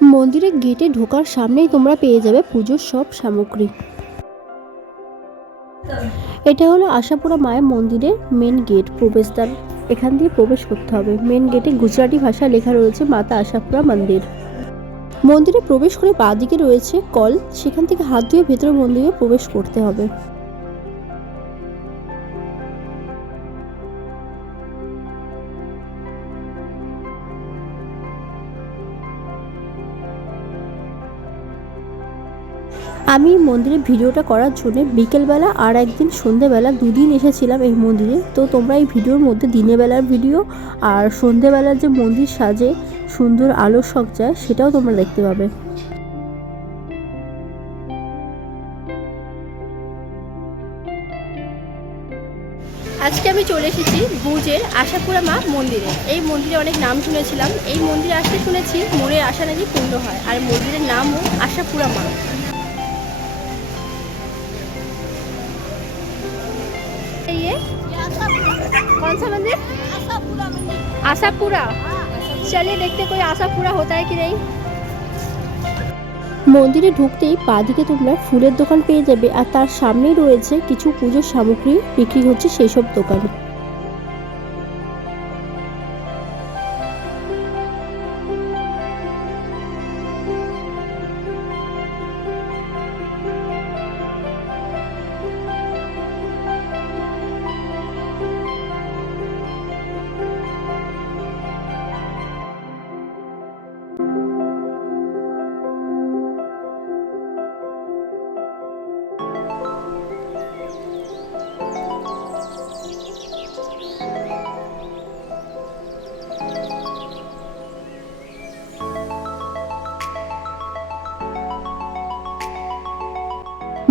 মন্দিরের গেটে ঢোকার সামনেই তোমরা পেয়ে যাবে পুজোর সব সামগ্রী। এটা হলো আশাপুরা মায়ের মন্দিরের মেন গেট, প্রবেশদ্বার। এখান দিয়ে প্রবেশ করতে হবে। মেন গেটে গুজরাটি ভাষায় লেখা রয়েছে মাতা আশাপুরা মন্দির। মন্দিরে প্রবেশ করে বাঁদিকে রয়েছে কল, সেখান থেকে হাত ধুয়ে ভেতরে মন্দিরে প্রবেশ করতে হবে। আমি মন্দিরের ভিডিওটা করার জন্য বিকেলবেলা আর একদিন সন্ধেবেলা দুদিন এসেছিলাম এই মন্দিরে। তো তোমরা এই ভিডিওর মধ্যে দিনের বেলার ভিডিও আর সন্ধেবেলার যে মন্দির সাজে সুন্দর আলো সজ্জায় সেটাও তোমরা দেখতে পাবে। আজকে আমি চলে এসেছি ভুজের আশাপুরা মা মন্দিরে। এই মন্দিরে অনেক নাম শুনেছিলাম, এই মন্দিরে আসতে শুনেছি মনের আশা নাকি পূর্ণ হয়, আর মন্দিরের নামও আশাপুরা মা। ये कौन सा मंदिर? आशापुरा। चलिए देखते कोई आशापुरा होता है कि नहीं। মন্দিরে ঢুকতেই বাঁদিকে তোমরা ফুলের দোকান পেয়ে যাবে, আর তার সামনেই রয়েছে কিছু পুজোর সামগ্রী বিক্রি হচ্ছে সেই সব দোকান।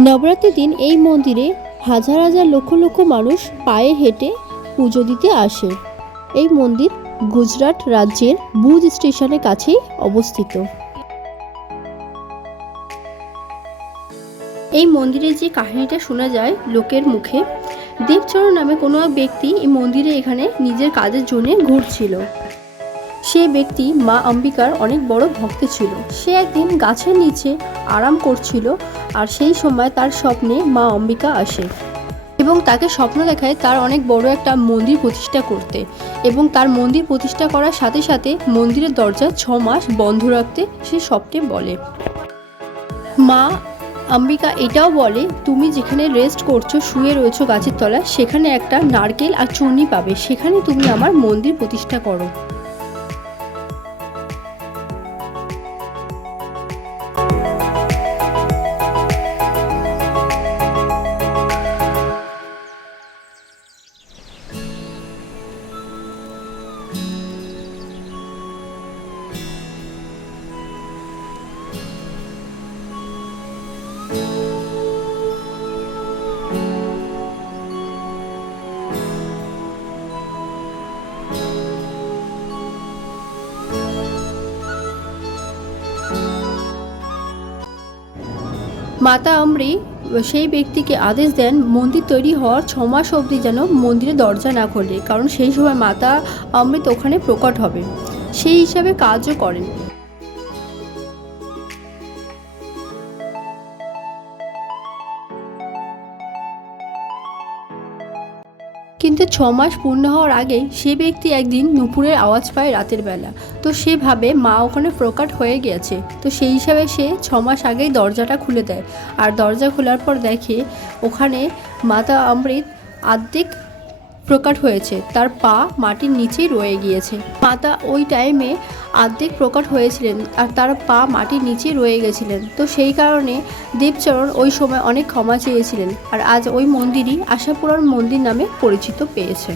নবরাত্রির দিন এই মন্দিরে হাজার হাজার লক্ষ লক্ষ মানুষ পায়ে হেঁটে পুজো দিতে আসে। এই মন্দির গুজরাট রাজ্যের ভুজ স্টেশনের কাছেই অবস্থিত। এই মন্দিরে যে কাহিনীটা শোনা যায় লোকের মুখে, দেবচরণ নামে কোনো এক ব্যক্তি এই মন্দিরে এখানে নিজের কাজের জন্য ঘুরছিল। সে ব্যক্তি মা অম্বিকার অনেক বড় ভক্ত ছিল। সে একদিন গাছের নিচে আরাম করছিল, আর সেই সময় তার স্বপ্নে মা অম্বিকা আসে এবং তাকে স্বপ্ন দেখায় তার অনেক বড় একটা মন্দির প্রতিষ্ঠা করতে, এবং তার মন্দির প্রতিষ্ঠা করার সাথে সাথে মন্দিরের দরজা 6 মাস বন্ধ রাখতে সে স্বপ্নে বলে। মা অম্বিকা এটাও বলে, তুমি যেখানে রেস্ট করছো, শুয়ে রয়েছো গাছের তলায়, সেখানে একটা নারকেল আর চুনি পাবে, সেখানে তুমি আমার মন্দির প্রতিষ্ঠা করো। মাতা অম্বরী সেই ব্যক্তিকে আদেশ দেন মন্দির তৈরি হওয়ার 6 মাস অবধি যেন মন্দিরের দরজা না খোলে, কারণ সেই সময় মাতা অমৃত ওখানে প্রকট হবে। সেই হিসাবে কাজও করেন। কিন্তু 6 মাস পূর্ণ হওয়ার আগেই সে ব্যক্তি একদিন নুপুরের আওয়াজ পায় রাতের বেলা। তো সে ভাবে মা ওখানে প্রকট হয়ে গেছে, তো সেই হিসাবে সে 6 মাস আগেই দরজাটা খুলে দেয়। আর দরজা খোলার পর দেখে ওখানে মাতা অমৃত আর্ধেক প্রকট হয়েছে, তার পা মাটির নিচেই রয়ে গিয়েছে। মাতা ওই টাইমে আর্ধেক প্রকট হয়েছিলেন আর তার পা মাটির নিচে রয়ে গেছিলেন। তো সেই কারণে দেবচরণ ওই সময় অনেক ক্ষমা চেয়েছিলেন, আর আজ ওই মন্দিরই আশাপুরার মন্দির নামে পরিচিত পেয়েছে।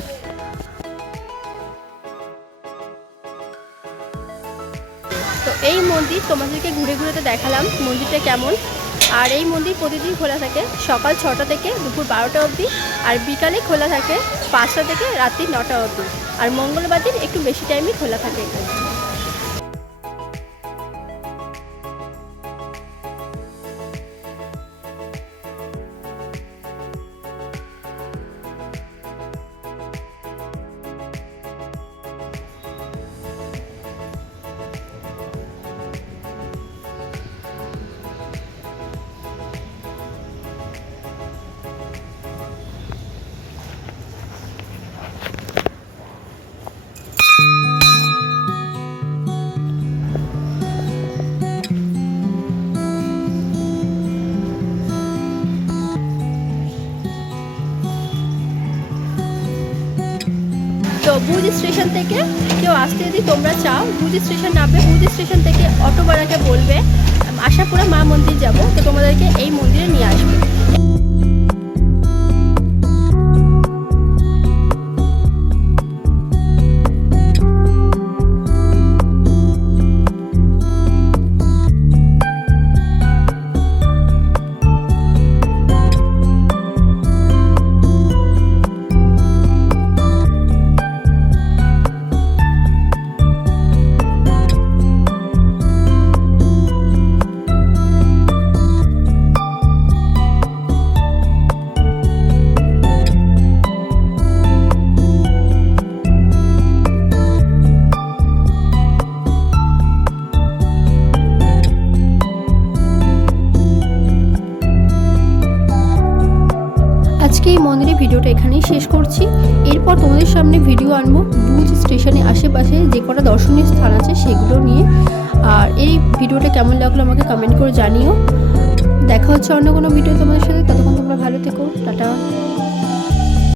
তো এই মন্দির তোমাদেরকে ঘুরে ঘুরে তো দেখালাম মন্দিরটা কেমন। আর এই মন্দির প্রতিদিন খোলা থাকে সকাল 6টা থেকে দুপুর 12টা অবধি, আর বিকালে খোলা থাকে 5টা থেকে রাত্রি 9টা অবধি। আর মঙ্গলবার দিন একটু বেশি টাইমই খোলা থাকে এখানে। ভুজ স্টেশন থেকে কেউ আসতে যদি তোমরা চাও, ভুজ স্টেশন নামবে, ভুজ স্টেশন থেকে অটোওয়ালাকে বলবে আশাপুরা মা মন্দির যাব, তো তোমাদেরকে এই মন্দিরে নিয়ে আসবে। আজকে এই মন্দিরের ভিডিওটা এখানেই শেষ করছি। এরপর তোমাদের সামনে ভিডিও আনবো ভুজ স্টেশনের আশেপাশে যে কটা দর্শনীয় স্থান আছে সেগুলো নিয়ে। আর এই ভিডিওটা কেমন লাগলো আমাকে কমেন্ট করে জানিও। দেখা হচ্ছে অন্য কোনো ভিডিও তোমাদের সাথে, ততক্ষণ তোমরা ভালো থেকো, টাটা।